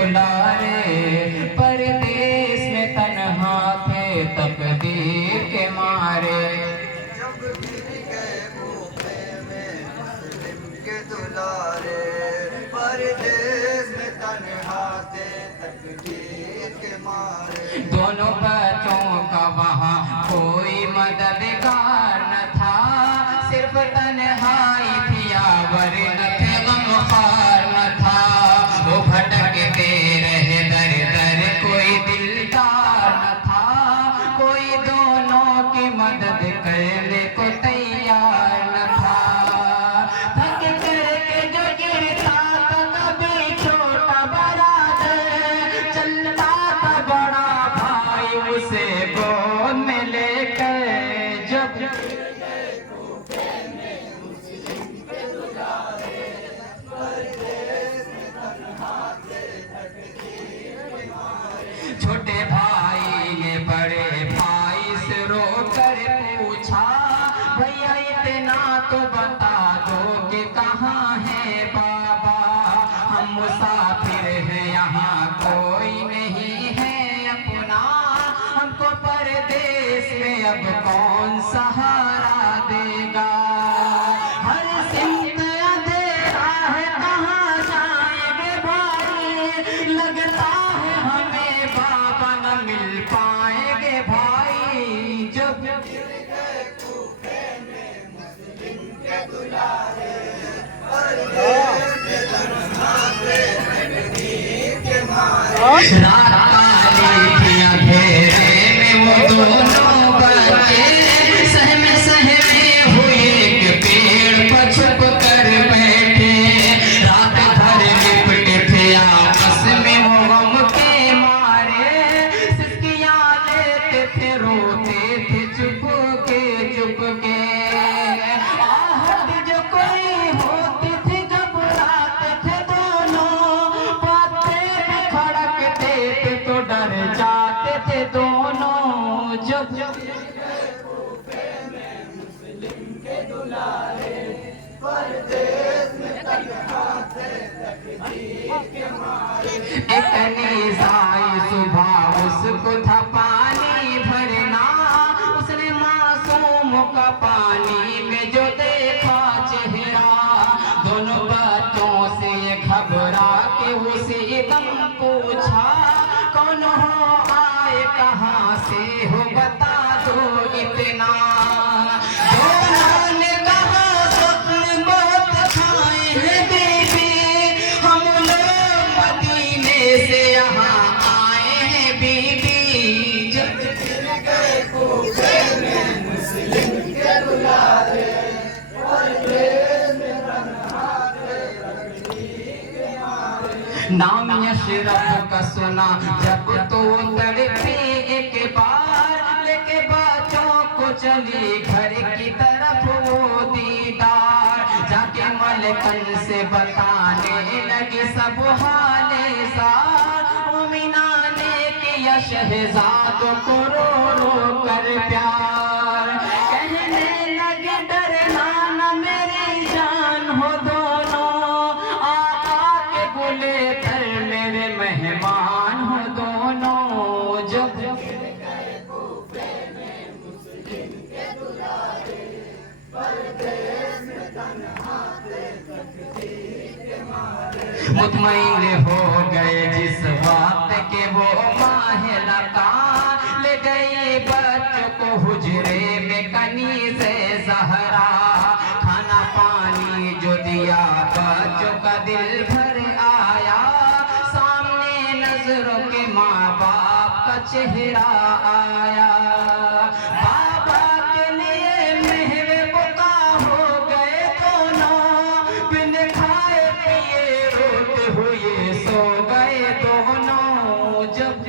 दुलारे, परदेश में तन्हा थे तकदीर के मारे। जब गिर गए भूखे में मुस्लिम के दुलारे, परदेश में तन्हा थे तकदीर के मारे। दोनों बच्चों का वहाँ कोई मददगार न था, सिर्फ तन्हाई थी यावर न थे गमखार न था। वो भटकते रहे दर दर, कोई दिलदार न था, कोई दोनों की मदद करने को तैयार न था। थक करके जो गिरता था कभी छोटा बरादर, चलता था बड़ा भाई उसे गोद में लेकर। जब छोटे भाई ने बड़े भाई से रोकर पूछा, भैया इतना तो बता दो कि कहाँ है बाबा, हम मुसाफिर हैं यहाँ कोई नहीं है अपना, हमको परदेश में अब कौन सहारा देगा। हर सिमत अंधेरा है, कहाँ जाएंगे भाई, लगता है हमें बाबा न मिल पाएंगे भाई। जब रात काली थी, अंधेरे में वो दोनों बच्चे सहमे सहमे हुए एक पेड़ पर छुप कर बैठे। रात भर लिपटे थे आपस में वो गम के मारे, सिसकियां लेते थे रोते थे चुप के आहट जो कोई होती थी घबराते थे दोनों, बातें भी खड़कते थे तो डर जाते थे दोनों। जब एक निसाई सुबह उसको था पानी भरना, उसने मासूम का पानी में जो देखा चेहरा, दोनों बच्चों से ये घबरा के उसे दम पूछा, कौन हो आए कहाँ से हो बता दो इतना। दोनों ने कहा स्वप्न बहुत खाए हैं बीबी, हम लोग मदीने से यहाँ आए हैं बीबी। जब गिर गए भूखे में मुस्लिम के दुलारे, परदेश में तन्हा थे तकदीर के मारे। नाम यशरफ का सुना जब तो तड़पी एक बार, लेके बच्चों को चली घर की तरफ वो दीदार, जाके मलकन से बताने लगी सब हाले सार। मुमिना ने किया शहजादों को रो रो कर प्यार, कहने लगे डरना न मेरी जान हो दोनों, आका के बुले पर मेरे मेहमान हो दोनों। जब मुतमईन हो गए जिस बात के वो माहिलका, ले गए बच्चों को हुजरे में कनी से ज़हरा, खाना पानी जो दिया बच्चों का दिल भर आया, सामने नजरों के माँ बाप का चेहरा आया। बाबा के लिए महबूबा हो गए दोनों, बिन खाए पिए रोते हुए सो गए दोनों। जब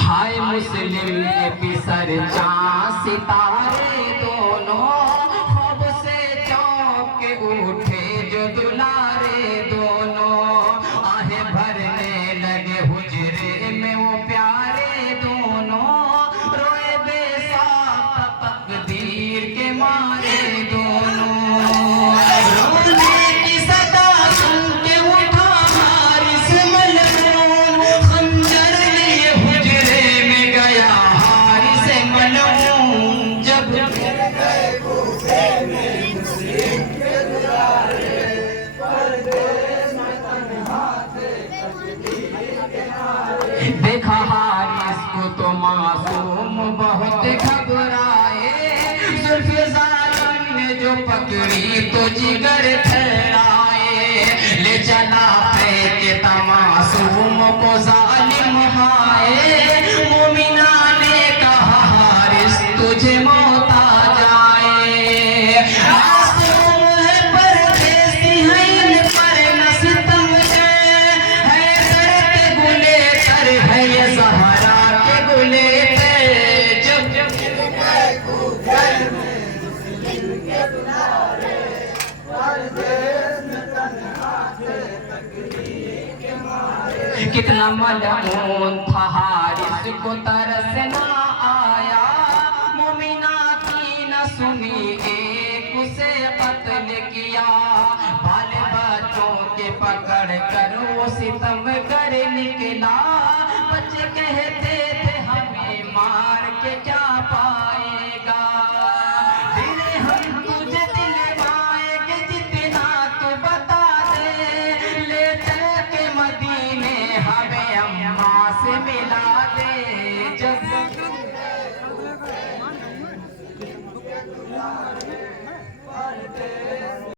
हाय मुस्लिम के पिसर चाँद सितारे दोनों, ख्वाब से चौंक के उठे जो दुलारे दोनों, आहे भरने लगे हुजरे में वो प्यारे दोनों, रोए बेसाख्ता पकड़ी तो जिगर थर्राए, ले चला फेंके तमासूम को जालिम हाय। मोमिना ने कहा हारिस तुझे मौत आ जाए, मासूम है पर कैसी है इन पर न सितम है दर के गुले तर है ये ज़हरा के गुले थे। जब जब कितना मलून था हारिस को तरस ना आया, मोमिना की न सुनी एक उसे कत्ल किया। बाल बच्चों के पकड़ कर वो सितम कर निकला, बच्चे कहते थे हमें मार के क्या